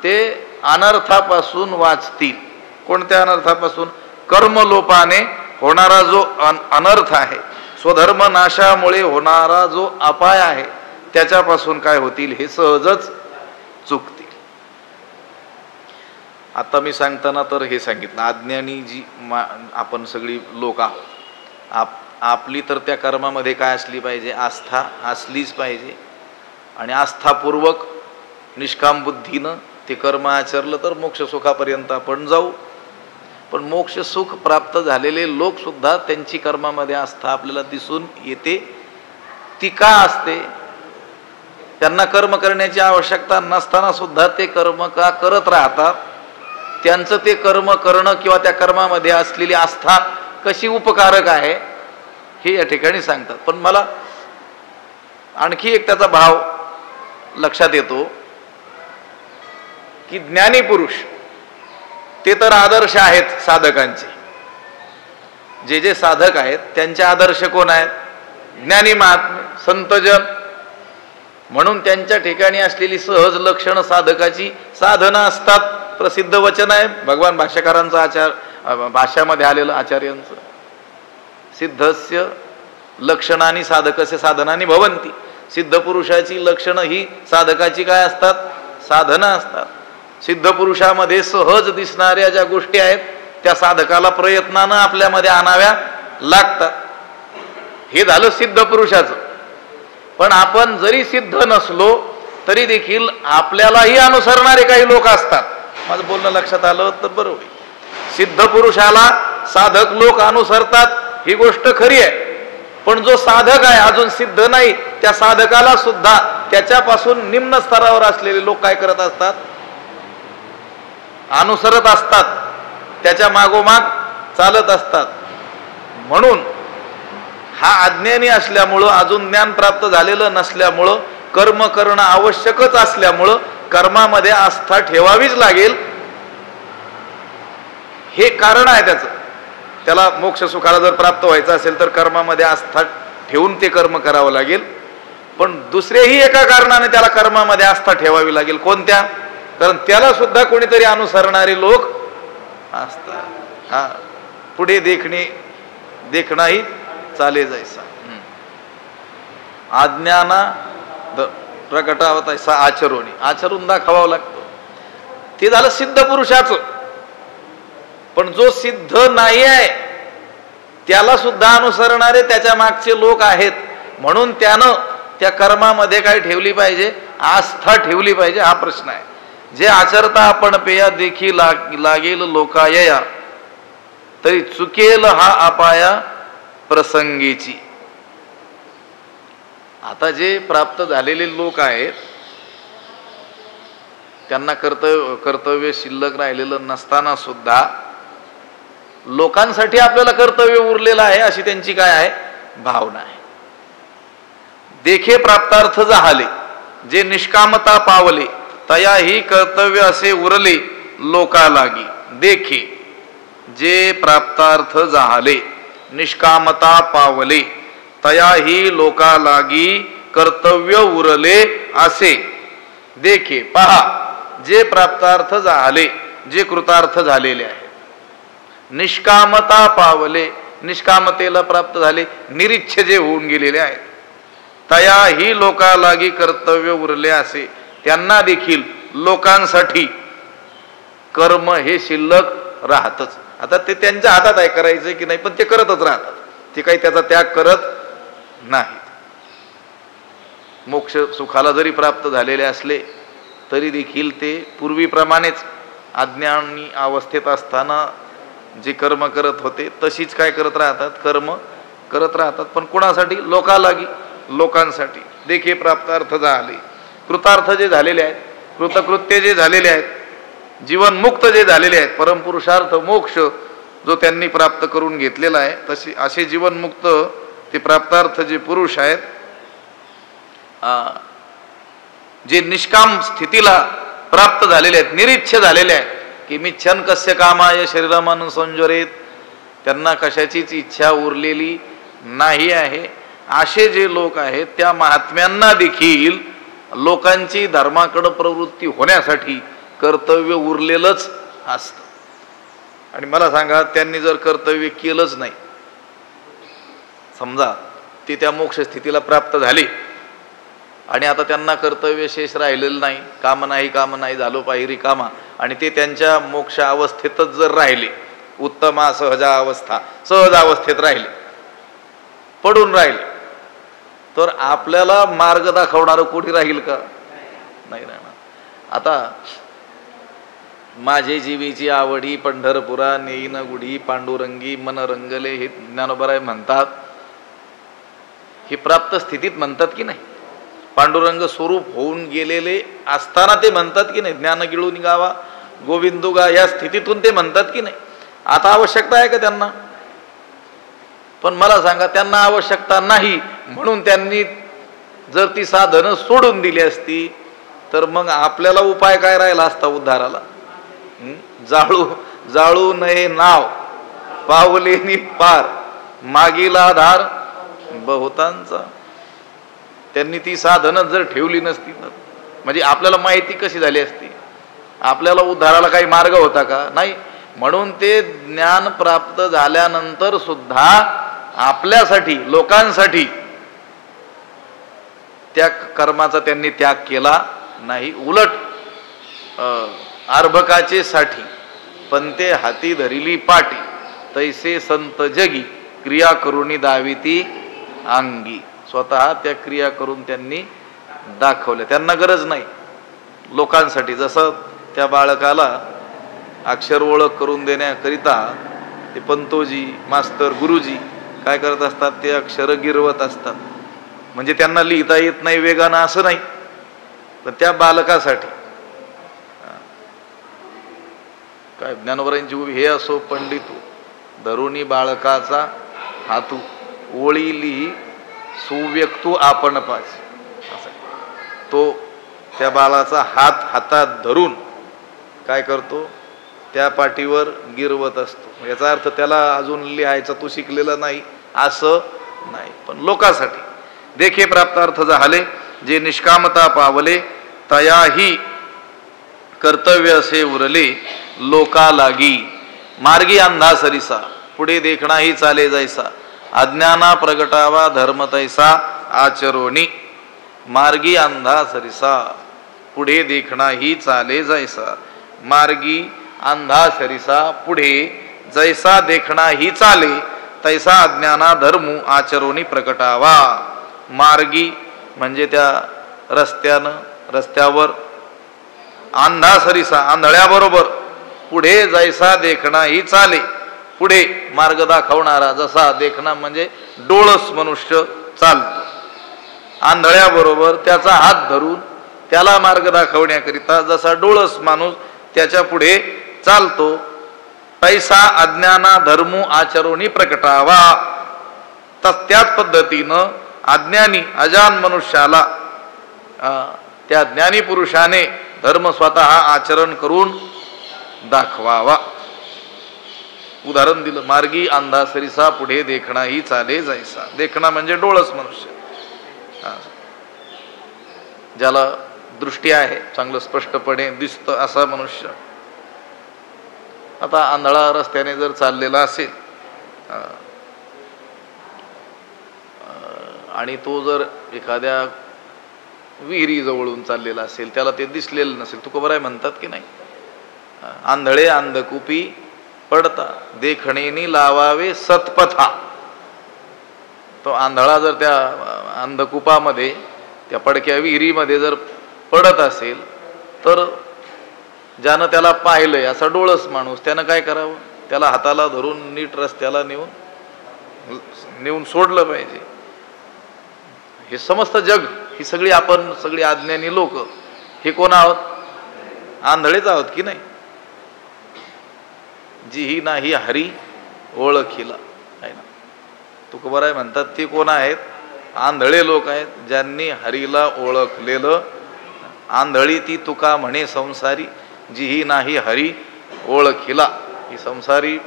ते अनर्थापासून वाचतील. कोणत्या अनर्थापासून? कर्मलोपाने होणारा जो अनर्थ आहे, स्वधर्म नाशामुळे होणारा जो अपाय आहे त्याच्यापासून काय होतील? हे सहजच चुकतील. आता मी सांगताना तर हे सांगितलं, अज्ञानी जी आपण सगळी लोक आहोत, आपली तर त्या कर्मामध्ये काय असली पाहिजे? आस्था असलीच पाहिजे. आणि आस्थापूर्वक निष्काम बुद्धीनं ते कर्म आचरलं तर मोक्ष सुखापर्यंत आपण जाऊ. पण मोक्ष सुख प्राप्त झालेले लोक सुद्धा त्यांची कर्मामध्ये आस्था आपल्याला दिसून येते. ती का असते? त्यांना कर्म करण्याची आवश्यकता नसताना सुद्धा ते कर्म का करत राहतात? त्यांचं ते कर्म करणं किंवा त्या कर्मामध्ये असलेली आस्था कशी उपकारक आहे हे या ठिकाणी सांगतात. पण मला आणखी एक त्याचा भाव लक्षात येतो की ज्ञानी पुरुष ते तर आदर्श आहेत साधकांचे. जे जे साधक आहेत त्यांचे आदर्श कोण आहेत? ज्ञानी महात्मे, संतजन. म्हणून त्यांच्या ठिकाणी असलेली सहज लक्षणं साधकाची साधना असतात. प्रसिद्ध वचन आहे भगवान भाष्यकारांचं, भाष्यामध्ये आलेलं आचार्यांचं, सिद्धस्य लक्षणानी साधकस्य साधनानी भवन्ति. सिद्ध पुरुषाची लक्षणं ही साधकाची काय असतात? साधनं असतात. सिद्ध पुरुषामध्ये सहज दिसणाऱ्या ज्या गोष्टी आहेत त्या साधकाला प्रयत्नानं आपल्यामध्ये आणाव्या लागतात. हे झालं सिद्ध पुरुषाचं. पण आपण जरी सिद्ध नसलो तरी देखील आपल्यालाही अनुसरणारे काही लोक असतात. माझं बोलणं लक्षात आलं तर बरं होईल. सिद्ध पुरुषाला साधक लोक अनुसरतात ही गोष्ट खरी आहे. पण जो साधक आहे अजून सिद्ध नाही त्या साधकाला सुद्धा त्याच्यापासून निम्न स्तरावर असलेले लोक काय करत असतात? अनुसरत असतात, त्याच्या मागोमाग चालत असतात. म्हणून हा अज्ञानी असल्यामुळं, अजून ज्ञान प्राप्त झालेलं नसल्यामुळं, कर्म करणं आवश्यकच असल्यामुळं कर्मामध्ये आस्था ठेवावीच लागेल. हे कारण आहे त्याचं. त्याला मोक्ष सुखाला जर प्राप्त व्हायचं असेल तर कर्मामध्ये आस्था ठेवून ते कर्म करावं लागेल. पण दुसरेही एका कारणाने त्याला कर्मामध्ये आस्था ठेवावी लागेल. कोणत्या? कारण त्याला सुद्धा कोणीतरी अनुसरणारे लोक असतात. हा, पुढे देखणाही चाले जायचा. आज्ञाना प्रकटावत ऐसा आचरोनी, आचरून दाखवावं लागतं. ते झालं सिद्ध पुरुषाचं. पण जो सिद्ध नाही आहे त्याला सुद्धा अनुसरणारे त्याच्या मागचे लोक आहेत. म्हणून त्यानं त्या कर्मामध्ये काय ठेवली पाहिजे? आस्था ठेवली पाहिजे. हा प्रश्न आहे. जे आचरता आपण पेया देखी लागेल लोकाया, तरी चुकेल हा अपाया प्रसंगीची. आता जे प्राप्त झालेले लोक आहेत त्यांना कर्तव्य शिल्लक राहिलेलं नसताना सुद्धा लोकांसाठी आपल्याला कर्तव्य उरलेलं आहे अशी त्यांची काय आहे? भावना आहे. देखे प्राप्तार्थ झाले जे निष्कामता पावले, तया ही कर्तव्य असे उरले लोका लागी. देखे जे प्राप्तार्थ झाले निष्कामता पावले, तया ही लोका लागी कर्तव्य उरले असे. देखे पहा, जे प्राप्तार्थ झाले, जे कृतार्थ झालेले आहे. निष्कामता पावले, निष्कामतेला प्राप्त झाले, निरीच्छ जे होऊन गेलेले आहेत. तया ही लोका लागी कर्तव्य उरले असे, त्यांना देखील लोकांसाठी कर्म हे शिल्लक राहतच. आता ते त्यांच्या हातात आहे करायचं की नाही, पण ते करतच राहतात. ते काही त्याचा त्याग करत नाहीत. मोक्ष सुखाला जरी प्राप्त झालेले असले तरी देखील ते पूर्वीप्रमाणेच अज्ञानी अवस्थेत असताना जे कर्म करत होते तशीच काय करत राहतात? कर्म करत राहतात. पण कोणासाठी? लोकालागी, लोकांसाठी. देखे प्राप्तार्थ झाले, कृतार्थ जे झालेले आहेत, कृतकृत्य जे झालेले आहेत, जीवनमुक्त जे झालेले आहेत, परमपुरुषार्थ मोक्ष जो त्यांनी प्राप्त करून घेतलेला आहे, तसे असे जीवनमुक्त ते प्राप्तार्थ जे पुरुष आहेत, जे निष्काम स्थितीला प्राप्त झालेले आहेत, निरीच्छ झालेले आहेत, की मिच्छन कस्य कामाय शरीरमन संजरेत, त्यांना कशाचीच इच्छा उरलेली नाही आहे, असे जे लोक आहेत त्या महात्म्यांना देखील लोकांची धर्माकडे प्रवृत्ती होण्यासाठी कर्तव्य उरलेलंच असतं. आणि मला सांगा, त्यांनी जर कर्तव्य केलंच नाही, समजा ते त्या मोक्ष स्थितीला प्राप्त झाले आणि आता त्यांना कर्तव्य शेष राहिलेलं नाही, काम नाही झालो पाहिरी कामा, आणि ते त्यांच्या मोक्ष अवस्थेतच जर राहिले, उत्तमा सहज अवस्थेत राहिले, पडून राहिले, तर आपल्याला मार्ग दाखवणारं कोणी राहील का? नाही राहणार. आता माझे जीवीची आवडी पंढरपुरा नेईन गुढी, पांडुरंगी मन रंगले, हे ज्ञानोबराय म्हणतात. हे प्राप्त स्थितीत म्हणतात की नाही? पांडुरंग स्वरूप होऊन गेलेले असताना ते म्हणतात की नाही? ज्ञान गिळून गावा गोविंदुगा, या स्थितीतून ते म्हणतात की नाही? आता आवश्यकता आहे का त्यांना? पण मला सांगा, त्यांना आवश्यकता नाही म्हणून त्यांनी जर ती साधनं सोडून दिली असती तर मग आपल्याला उपाय काय राहिला असता उद्धाराला? जाळू नये नाव पावलेनी पार, मागीला आधार बहुतांचा. त्यांनी ती साधनं जर ठेवली नसती तर म्हणजे आपल्याला माहिती कशी झाली असती? आपल्याला उद्धाराला काही मार्ग होता का? नाही. म्हणून ते ज्ञान प्राप्त झाल्यानंतर सुद्धा आपल्यासाठी लोकांसाठी त्या कर्माचा त्यांनी त्याग केला नाही, उलट अर्भकाचे साठी पण ते हाती धरिली पाटी, तैसे संत जगी क्रिया करुणी दाविती अंगी. स्वतः त्या क्रिया करून त्यांनी दाखवल्या. त्यांना गरज नाही लोकांसाठी. जसं त्या बाळकाला अक्षर ओळख करून देण्याकरिता ते पंतोजी मास्तर गुरुजी काय करत असतात, ते अक्षर गिरवत असतात. म्हणजे त्यांना लिहिता येत नाही वेगानं असं नाही, पण त्या बालकासाठी काय ज्ञानोबरांची उभी, हे असो पंडितू धरुणी बाळकाचा हातू, ओळी लिही सुव्यक्तू आपण पाच. तो त्या बाळाचा हात हातात धरून काय करतो, त्या पाठीवर गिरवत असतो. याचा अर्थ त्याला अजून लिहायचा तो शिकलेला नाही असं नाही, पण लोकांसाठी देखे प्राप्तार्थ झाले, जे निष्कामता पावले तयाही कर्तव्य असे उरले लोका लागी. मार्गी अंधा सरिसा पुढे देखणाही चाले जैसा, अज्ञाना प्रगटावा धर्म तैसा आचरोनी. मार्गी अंधा सरिसा पुढे देखणाही चाले जैसा, मार्गी अंधा सरिसा पुढे जैसा देखणाही चाले तैसा अज्ञाना धर्मू आचरोनी प्रकटावा. मार्गी म्हणजे त्या रस्त्यावर, अंधा सरिसा आंधळ्याबरोबर, पुढे जैसा देखणाही चाले पुढे मार्ग दाखवणारा, जसा देखणा म्हणजे डोळस मनुष्य चालतो, आंधळ्याबरोबर त्याचा हात धरून त्याला मार्ग दाखवण्याकरिता जसा डोळस माणूस त्याच्या पुढे चालतो, तैसा अज्ञाना धर्मू आचरोनी प्रकटावा. त्याच पद्धतीनं अज्ञानी अजान मनुष्याला त्या ज्ञानी पुरुषाने धर्म स्वतः आचरण करून दाखवावा. उदाहरण दिलं, मार्गी अंधा सरिसा पुढे देखणाही चाले जैसा. देखणा म्हणजे डोळस मनुष्य, ज्याला दृष्टी आहे, चांगलं स्पष्टपणे दिसतं असा मनुष्य. आता आंधळा रस्त्याने जर चाललेला असेल आणि तो जर एखाद्या विहिरी जवळून चाललेला असेल, त्याला ते दिसलेलं नसेल, तुकोबाराय म्हणतात की नाही, आंधळे अंधकुपी पडता देखणेनी लावावे सतपथा. तो आंधळा जर त्या अंधकुपामध्ये त्या पडक्या विहिरीमध्ये जर पडत असेल तर ज्यानं त्याला पाहिलंय असा डोळस माणूस त्यानं काय करावं, त्याला हाताला धरून नीट रस्त्याला नेऊन सोडलं पाहिजे. हे समस्त जग, ही सगळी आपण सगळी अज्ञानी लोक हे कोण आहोत, आंधळेच आहोत की नाही. जी ही नाही हरी ओळखीला आहे ना, तुकोबाराय म्हणतात ते कोण आहेत, आंधळे लोक आहेत ज्यांनी हरीला ओळखलेलं. आंधळी ती तुका म्हणे संसारी, जी ही नाही हरी ओळखीला. ही संसारी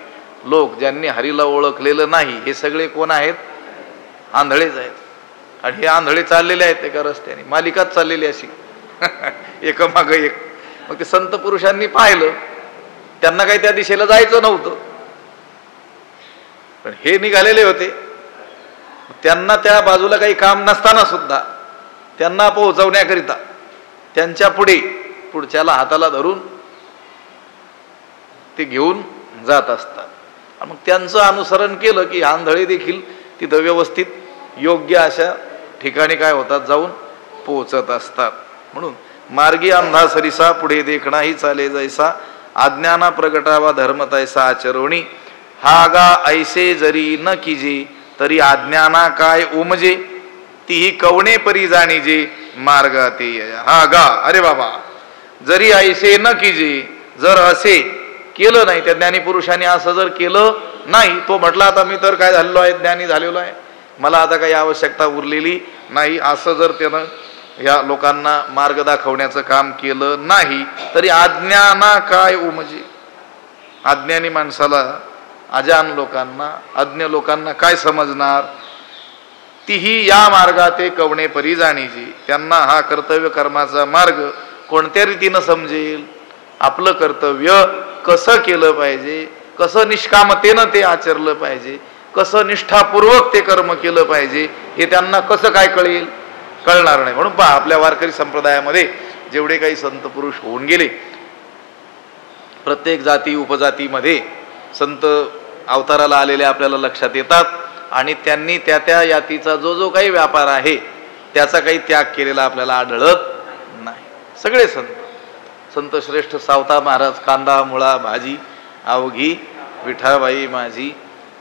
लोक ज्यांनी हरीला ओळखलेलं नाही, हे सगळे कोण आहेत, आंधळेच आहेत. आणि हे आंधळे चाललेले आहेत एका रस्त्याने, मालिकाच चाललेली अशी एकामाग एक. मग ते संत पुरुषांनी पाहिलं, त्यांना काही त्या दिशेला जायचं नव्हतं, पण हे निघालेले होते. त्यांना त्या बाजूला काही काम नसताना सुद्धा त्यांना पोहोचवण्याकरिता त्यांच्या पुढच्याला हाताला धरून ते घेऊन जात असतात. मग त्यांचं अनुसरण केलं की आंधळे देखील तिथं व्यवस्थित योग्य अशा ठिकाणी काय होतात, जाऊन पोहोचत असतात. म्हणून मार्गी अंधा सरिसा पुढे देखणाही चाले जैसा, अज्ञाना प्रगटावा धर्म तैसा आचरोणी. हा गा ऐसे जरी न कीजे तरी अज्ञाना काय उमजे, तीही कवणे परी जाणीजे मार्गा ते. हा गा, अरे बाबा, जरी ऐसे न कीजे, जर असे केलं नाही, त्या ज्ञानी पुरुषाने असं जर केलं नाही, तो म्हटला आता मी तर काय झालेलो आहे, ज्ञानी झालेलो आहे, मला आता काही आवश्यकता उरलेली नाही, असं जर त्यानं या लोकांना मार्ग दाखवण्याचं काम केलं नाही, तरी अज्ञाना काय उमजे, अज्ञानी माणसाला, अजान लोकांना, अज्ञ लोकांना काय समजणार. तीही या मार्गात ते कवणे परी जाणीची, त्यांना हा कर्तव्य कर्माचा मार्ग कोणत्या रीतीनं समजेल, आपलं कर्तव्य कसं केलं पाहिजे, कसं निष्कामतेनं ते आचरलं पाहिजे, कसं निष्ठापूर्वक ते कर्म केलं पाहिजे हे त्यांना कसं काय कळेल? कळणार नाही. म्हणून पहा, आपल्या वारकरी संप्रदायामध्ये जेवढे काही संत पुरुष होऊन गेले, प्रत्येक जाती उपजातीमध्ये संत अवताराला आलेले आपल्याला लक्षात येतात आणि त्यांनी त्या त्या यातीचा जो जो काही व्यापार आहे त्याचा काही त्याग केलेला आपल्याला आढळत नाही. सगळे संत श्रेष्ठ सावता महाराज, कांदा मुळा भाजी अवघी विठाबाई माझी,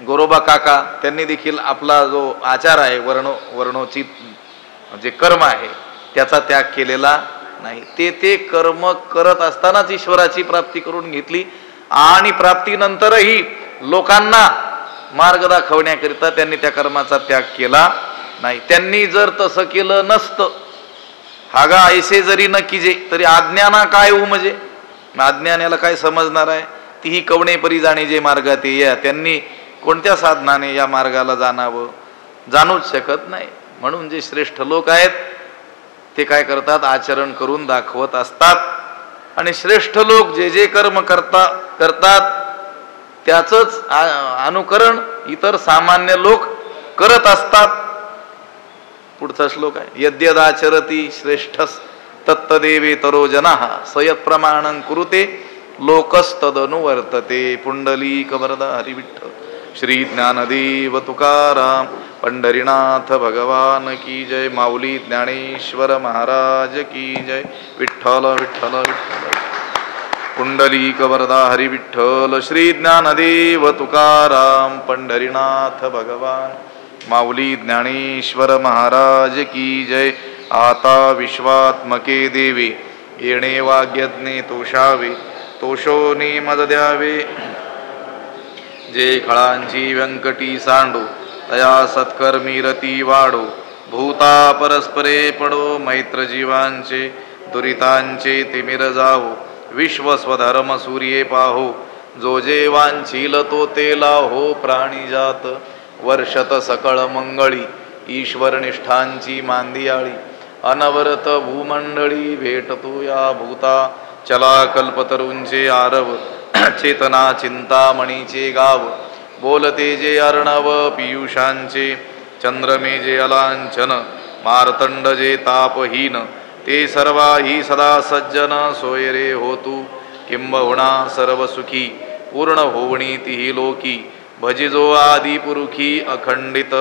गोरोबा काका, त्यांनी देखील आपला जो आचार आहे वर्णोचित जे कर्म आहे त्याचा त्याग केलेला नाही. ते कर्म करत असतानाच ईश्वराची प्राप्ती करून घेतली आणि प्राप्तीनंतरही लोकांना मार्ग दाखवण्याकरिता त्यांनी त्या कर्माचा त्याग केला नाही. त्यांनी जर तसं केलं नसतं, हागा ऐसे जरी न कीजे, तरी अज्ञाना काय उमजे, अज्ञानाला काय समजणार आहे? तीही कवणे परी जाणे जे मार्गात या, त्यांनी कोणत्या साधनाने या मार्गाला जाणावं? जाणूच शकत नाही. म्हणून जे श्रेष्ठ लोक आहेत ते काय करतात? आचरण करून दाखवत असतात. आणि श्रेष्ठ लोक जे जे कर्म करतात त्याचंच अनुकरण इतर सामान्य लोक करत असतात. पुढचा श्लोक आहे, यद्यदाचरती श्रेष्ठस तत्तदेवे तरो जनाः सयत् प्रमाणं कुरुते लोकस्तदनुवर्तते. पुंडलीक वरदा हरी विठ्ठल. श्री ज्ञानदेव तुकाराम पंढरीनाथ भगवान की जय. माऊली ज्ञानेश्वर महाराज की जय. विठ्ठल विठ्ठल विठ्ठल. पुंडलीक वरदा हरी विठ्ठल. श्री ज्ञानदेव तुकाराम पंढरीनाथ भगवान. माऊली ज्ञानेश्वर महाराज की जय. आता विश्वात्मके देवे येणे वाग्यज्ञे तोषावे, तोषोने मद द्यावे. जे खळांची व्यंकटी सांडू, तया सत्कर्मी रती वाढो. भूता परस्परे पडो, मैत्र जीवांचे दुरितांचे तिमिर जावो. विश्व स्वधर्म सूर्ये पाहो, जो जे वांछील तो ते लाहो. प्राणी जात वर्षत सकळ मंगळी, ईश्वर निष्ठांची मांदियाळी. अनवरत भूमंडळी भेटतो या भूता, चला कल्पतरूंचे आरव. चेतना चिंतामणीचे गाव, बोलते जे अर्णव पियुषांचे. चंद्रमे जे अलांछन, मार्तंड जे तापहीन. ते सर्वाही सदा सज्जन, सोयरे होतू किंबहुना सर्व सुखी. पूर्ण होवणी तिही लोकी, भजिजो आदि पुरुखी. अखंडित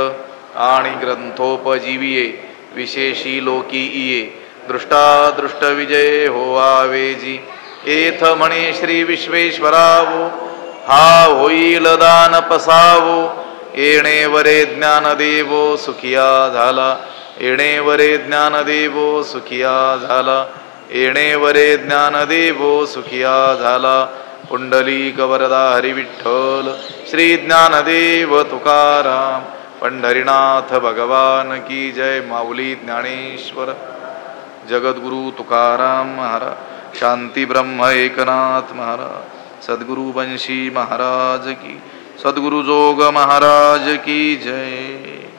आणि ग्रंथोपजीविये, विशेषी लोकी इये. दृष्टादृष्ट विजय होवावेजी, एथ म्हणे श्री विश्वेश्वरावो. हा होईल दान पसावो, येणे वरे ज्ञानदेवो सुखिया झाला. येणे वरे ज्ञानदेवो सुखिया झाला. येणे वरे ज्ञानदेवो सुखिया झाला. पुंडलीक वरदा हरी विठ्ठल. श्री ज्ञानदेव तुकाराम पंढरीनाथ भगवान की जय. माऊली ज्ञानेश्वर जगद्गुरु तुकाराम महाराज. शांती ब्रह्म एकनाथ महाराज. सद्गुरु बंशी महाराज की. सद्गुरु जोग महाराज की जय.